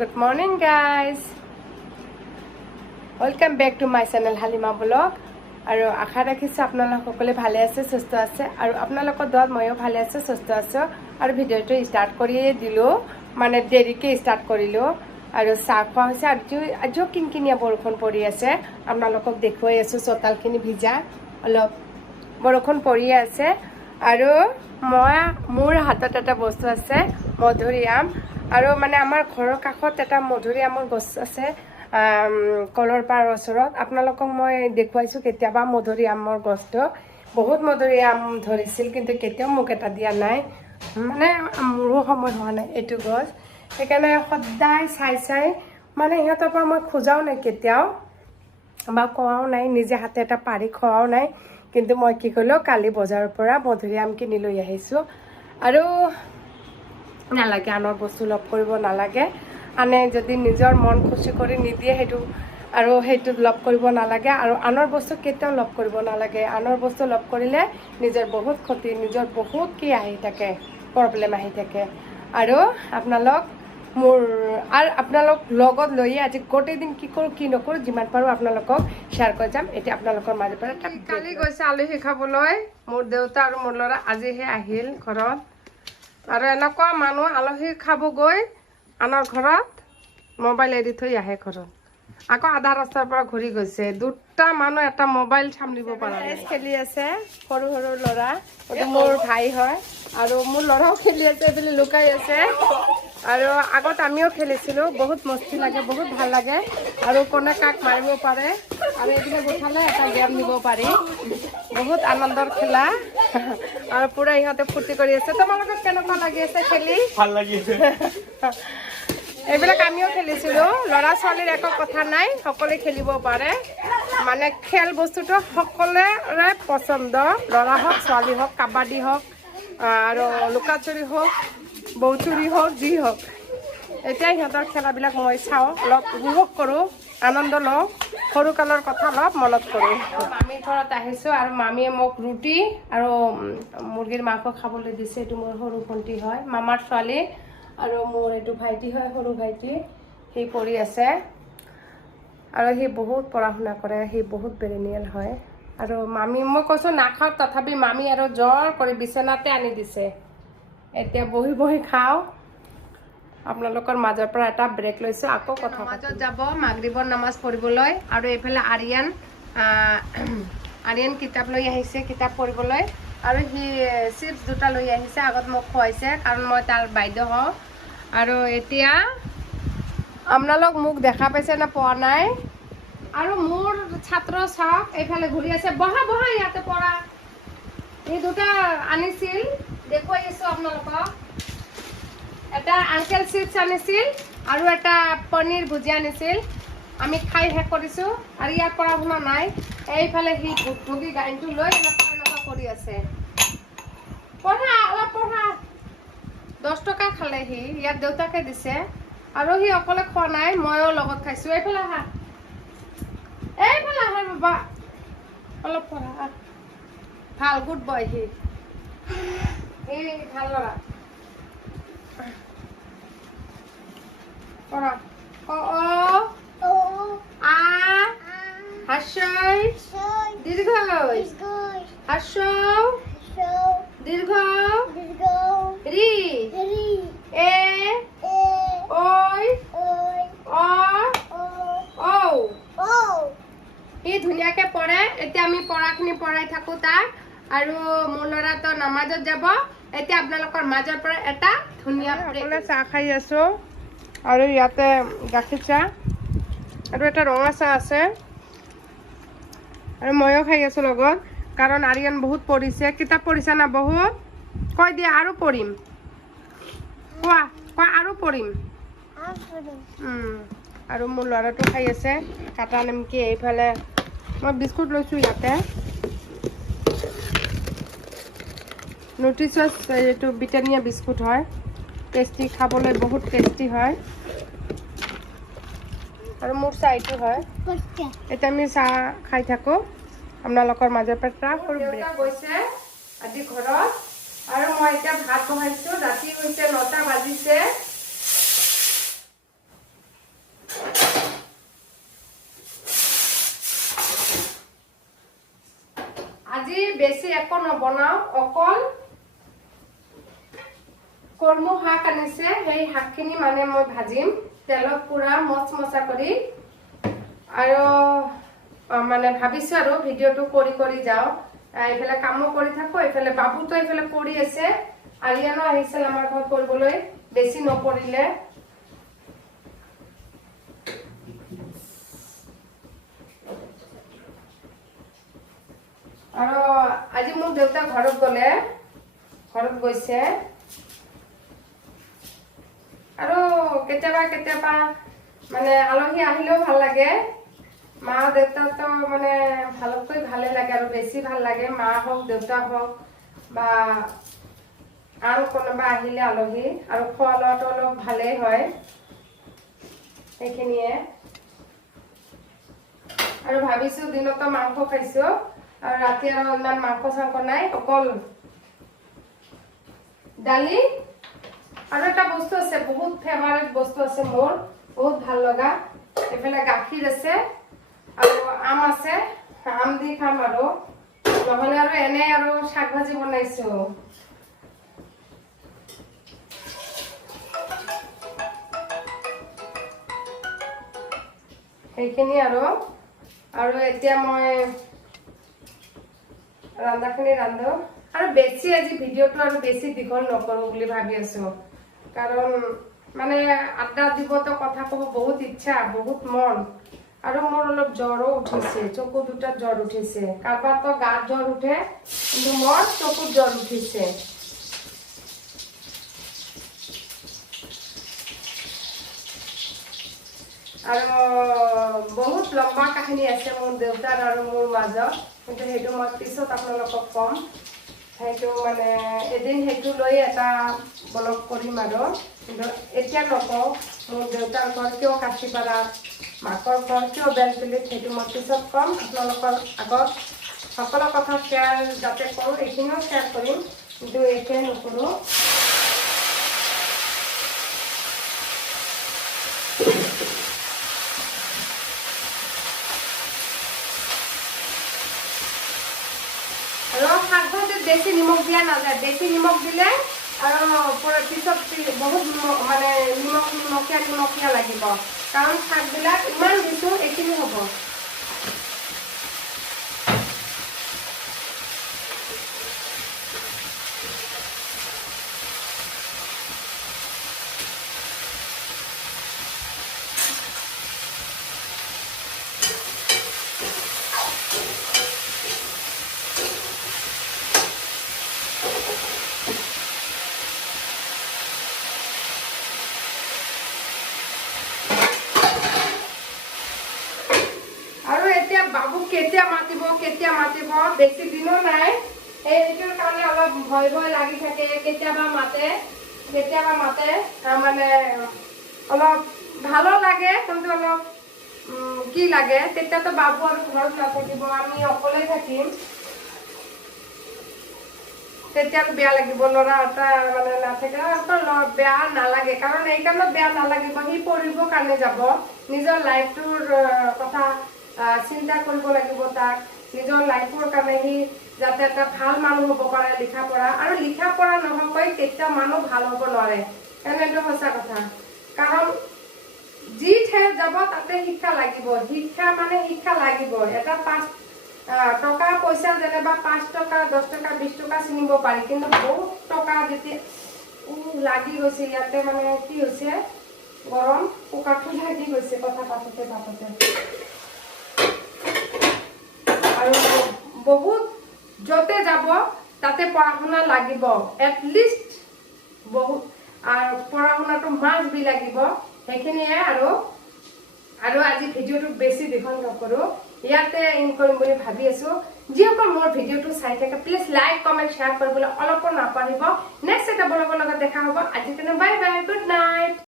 Good morning guys. Welcome back to my channel Halima Vlog. আৰু আশা ৰাখিছোঁ আপোনালোক সকলোৱে ভালে আছে সুস্থ আছে আৰু আপোনালোকৰ দত ময়ো ভালে আছে সুস্থ আছে আৰু ভিডিঅ'টো ষ্টাৰ্ট কৰিয়ে দিলো মানে দেৰিকে ষ্টাৰ্ট কৰিলো আৰু চাহ খোৱা হৈছে আজিও কিনকিনিয়া বৰষুণ পৰি আছে আপোনালোকক দেখুৱাই আছো চোতালখিনি ভিজা অলপ বৰষুণ পৰি আছে আৰু মোৰ হাতত এটা বস্তু আছে মধুৰিআম আৰু মানে আমাৰ ঘৰৰ কাষত এটা মধুৰিআমৰ গছ আছে কলৰ পাৰ ওচৰত আপোনালোকক মই দেখুৱাইছো কেতিয়াবা মধুৰিআমৰ গছটো বহুত মধুৰিআম ধৰিছিল কিন্তু কেতিয়াও মোক এটা দিয়া নাই মানে মোৰো সময় হোৱা নাই এইটো গছ সেইকাৰণে সদায় চাই মানে ইহঁতৰ পৰা মই খোজাও নাই কেতিয়াও বা কোৱাও নাই নিজে হাতে এটা পাৰি খোৱাও নাই কিন্তু মই কি কৰিলো কালি বজাৰৰ পৰা মধুৰিআম কিনি লৈ আহিছোঁ আৰু নালাগে আনৰ বস্তু লগ কৰিব নালাগে আনে যদি নিজৰ মন খুশি কৰি নিদিয়ে সেইটো লগ কৰিব নালাগে আৰু আনৰ বস্তু কেতিয়াও লগ কৰিব নালাগে আনৰ বস্তু লগ কৰিলে নিজৰ বহুত ক্ষতি নিজৰ বহুত কি আহি থাকে প্ৰব্লেম আহি থাকে আৰু আপোনালোক লগত লৈ আজি গোটেই দিন কি কৰোঁ কি নকৰোঁ যিমান পাৰোঁ আপোনালোকক শ্বেয়াৰ কৰি যাম এতিয়া আপোনালোকৰ মাজৰ পৰা কালি গৈছে আলহী খাবলৈ মোৰ দেউতা আৰু মোৰ ল'ৰা আজিহে আহিল ঘৰত আৰু এনেকুৱা মানুহ আলহী খাব গৈ আনৰ ঘৰত মোবাইল এৰি থৈ আহে ঘৰত আকৌ আধা ৰাস্তাৰ পৰা ঘূৰি গৈছে দুটা মানুহ এটা মোবাইল সামলিব পৰা নাই খেলি আছে সৰু সৰু ল'ৰা মোৰ ভাই হয় আৰু মোৰ ল'ৰাও খেলি আছে বুলি লুকাই আছে আৰু আগত আমিও খেলিছিলোঁ বহুত মস্তি লাগে বহুত ভাল লাগে আৰু কোনে কাক মাৰিব পাৰে আৰু এইবিলাক উঠালে এটা গেম নিব পাৰি বহুত আনন্দৰ খেলা আৰু পুৰা ইহঁতে ফূৰ্তি কৰি আছে তোমালোকক কেনেকুৱা লাগি আছে খেলি ভাল লাগি আছে এইবিলাক আমিও খেলিছিলোঁ ল'ৰা ছোৱালীৰ একো কথা নাই সকলোৱে খেলিব পাৰে মানে খেল বস্তুটো সকলোৰে পচন্দ ল'ৰা হওক ছোৱালী হওক কাবাডী হওক আৰু লুকা চুৰি হওক বৌ চুৰি হওক যি হওক এতিয়া সিহঁতৰ খেলাবিলাক মই চাওঁ অলপ উপভোগ কৰোঁ আনন্দ লওঁ সৰুকালৰ কথা অলপ মনত কৰোঁ মামীৰ ঘৰত আহিছোঁ আৰু মামীয়ে মোক ৰুটি আৰু মুৰ্গীৰ মাংস খাবলৈ দিছে এইটো মোৰ সৰু ভণ্টি হয় মামাৰ ছোৱালী আৰু মোৰ এইটো ভাইটি হয় সৰু ভাইটি সি পঢ়ি আছে আৰু সি বহুত পঢ়া শুনা কৰে সি বহুত ব্ৰেনিয়েল হয় আৰু মামী মই কৈছোঁ নাখাওঁ তথাপি মামী আৰু জ্বৰ কৰি বিচনাতে আনি দিছে এতিয়া বহি খাওঁ আপোনালোকৰ মাজৰ পৰা এটা ব্ৰেক লৈছোঁ আকৌ কথা মাজত যাব মাগৰিবৰ নামাজ পঢ়িবলৈ আৰু এইফালে আৰিয়ান কিতাপ লৈ আহিছে কিতাপ পঢ়িবলৈ আৰু সি চিপছ দুটা লৈ আহিছে আগত মোক খুৱাইছে কাৰণ মই তাৰ বাইদেউ হওঁ আৰু এতিয়া আপোনালোক মোক দেখা পাইছে না পোৱা নাই আৰু মোৰ ছাত্ৰ চাওক এইফালে ঘূৰি আছে বহা ইয়াতে পঢ়া এই দুটা আনিছিল দেখুৱাই আছোঁ আপোনালোকক এটা আংকেল চিপছ আনিছিল আৰু এটা পনীৰ ভুজিয়া আনিছিল আমি খাই শেষ কৰিছোঁ আৰু ইয়াত পঢ়া শুনা নাই এইফালে সি ভুগি গাড়ীটো লৈ এনেকুৱা কৰি আছে পঢ়া অলপ পঢ়া 10 টকা খালে সি ইয়াত দেউতাকে দিছে আৰু সি অকলে খোৱা নাই ময়ো লগত খাইছোঁ এইফালে আহা বাবা অলপ পঢ়া ভাল গুড বয় সি ভাল ল'ৰা পঢ়া হাস্যই দীর্ঘ হাস্য দীর্ঘ রি এ ওই সি ধুনীয়াকে পঢ়ে এতিয়া আমি পঢ়াখিনি পঢ়াই থাকো তাক আৰু মোৰ ল'ৰাটো নামাজত যাব এতিয়া আপোনালোকৰ মাজৰ পৰা এটা ধুনীয়া চাহ খাই আছো আৰু ইয়াতে গাখীৰ চাহ আৰু এটা ৰঙা চাহ আছে আৰু ময়ো খাই আছো লগত কাৰণ আৰিয়ান বহুত পঢ়িছে কিতাপ পঢ়িছে না বহুত কৈ দিয়া আৰু পঢ়িম কোৱা আৰু পঢ়িম আৰু মোৰ ল'ৰাটো খাই আছে কাটা নিমকি এইফালে মই বিস্কুট লৈছোঁ ইয়াতে নিউট্ৰিচছ এইটো ব্ৰিটানিয়া বিস্কুট হয় টেষ্টি খাবলৈ বহুত টেষ্টি হয় আৰু মোৰ চাহ এইটো হয় এতিয়া আমি চাহ খাই থাকোঁ আপোনালোকৰ মাজৰ পৰা গৈছে আজি ঘৰত আৰু মই এতিয়া ভাত বনাইছোঁ ৰাতি হৈছে 9টা বাজিছে আজি বেছি একো নবনাও, অকল কলমৌ শাক আনিছে, সেই শাকখিনি মানে মই ভাজিম তেলত পুৰা মচমচা কৰি। আৰু মানে ভাবিছো আৰু ভিডিঅ'টো কৰি যাওঁ, এইফালে কামো কৰি থাকো, এইফালে বাবুতো এইফালে পঢ়ি আছে, আৰিয়ানো আহিছিল আমাৰ ঘৰত পঢ়িবলৈ, বেছি নপঢ়িলে। আৰু আজি মোৰ দেউতা ঘৰত গৈছে। আৰু কেতিয়াবা মানে আলহী আহিলেও ভাল লাগে, মা দেউতাতো মানে ভালে লাগে আৰু বেছি ভাল লাগে, মা হওক দেউতা হওক বা আন কোনোবা আহিলে আলহী, আৰু খোৱা লোৱাটো অলপ ভালেই হয় সেইখিনিয়ে। আৰু ভাবিছো দিনতো মাংস খাইছো, আৰু ৰাতি আৰু ইমান মাংস চাংস নাই, অকল দালি। আৰু এটা বস্তু আছে, বহুত ফেভাৰিট বস্তু আছে মোৰ, বহুত ভাল লগা, এইফালে গাখীৰ আছে আৰু আম আছে, আম দি খাম। আৰু নহলে আৰু এনে আৰু শাক ভাজি বনাইছো। সেইখিনি আৰু এতিয়া মই ৰান্ধাখিনি ৰান্ধো। আৰু বেছি আজি ভিডিঅ'টো আৰু বেছি দীঘল নকৰো বুলি ভাবি আছো, কাৰণ মানে আড্ডা দিবতো, কথা ক'ব বহুত ইচ্ছা, বহুত মন। আৰু মোৰ অলপ জ্বৰো উঠিছে, চকু দুটাত জ্বৰ উঠিছে, কাৰোবাৰতো গাত জ্বৰ উঠে, কিন্তু মোৰ চকুত জ্বৰ উঠিছে। আৰু বহুত লম্বা কাহিনী আছে মোৰ দেউতাৰ আৰু মোৰ মাজত, কিন্তু সেইটো মই পিছত আপোনালোকক ক'ম। সেইটো মানে এদিন সেইটো লৈ এটা ব্লগ কৰিম, আৰু কিন্তু এতিয়া নকওঁ। মোৰ দেউতাৰ ঘৰ কিয় কাঁচীপাৰা, মাকৰ ঘৰ কিয় বেলতলিত, সেইটো মই পিছত ক'ম। আপোনালোকৰ আগত সকলো কথা শ্বেয়াৰ যাতে কৰোঁ, এইখিনিও শ্বেয়াৰ কৰিম, কিন্তু এতিয়াই নকৰোঁ। আৰু শাক ভাজিত বেছি নিমখ দিয়া নাযায়, বেছি নিমখ দিলে আৰু পিছত বহুত মানে নিমখীয়া লাগিব, কাৰণ শাকবিলাক ইমান দিছোঁ, এইখিনি হ'ব। বাবুক কেতিয়া মাতিব বেছি দিনো নাই, এইটোৰ কাৰণে অলপ ভয় লাগি থাকে। কেতিয়াবা মাতে মানে অলপ ভালো লাগে, কিন্তু অলপ কি লাগে, তেতিয়াতো বাবু আৰু ঘৰত নাথাকিব, আমি অকলে থাকিম, তেতিয়া বেয়া লাগিব। ল'ৰা এটা মানে নাথাকিলে বেয়া নালাগে, কাৰণ এই কাৰণত বেয়া নালাগিব, সি পঢ়িবৰ কাৰণে যাব, নিজৰ লাইফটোৰ কথা চিন্তা কৰিব লাগিব, তাক নিজৰ লাইফৰ কাৰণে সি যাতে এটা ভাল মানুহ হ'ব পাৰে, লিখা পঢ়া নোহোৱাকৈ কেতিয়াও মানুহ ভাল হ'ব নোৱাৰে, এনেটো সঁচা কথা। কাৰণ যি ঠাইত যাব তাতে শিক্ষা লাগিব, শিক্ষা লাগিব। এটা টকা পইচা যেনিবা 5 টকা 10 টকা 20 টকা চিনিব পাৰি, কিন্তু বহুত টকা যেতিয়া লাগি গৈছে, ইয়াতে মানে কি হৈছে, গৰম কুকাৰটো লাগি গৈছে কথা পাতোতে। আৰু বহুত য'তে যাব তাতে পঢ়া শুনা লাগিব, এটলিষ্ট বহুত, আৰু পঢ়া শুনাটো মাষ্ট বি লাগিব, সেইখিনিয়ে। আৰু আজি ভিডিঅ'টো বেছি দীঘল নকৰোঁ, ইয়াতে ইন কৰিম বুলি ভাবি আছোঁ। যিসকল মোৰ ভিডিঅ'টো চাই থাকে, প্লিজ লাইক কমেণ্ট শ্বেয়াৰ কৰিবলৈ অলপো নাপাহৰিব। নেক্সট এটা ব্লগৰ লগত দেখা হ'ব। আজি তেনে বাই বাই, গুড নাইট।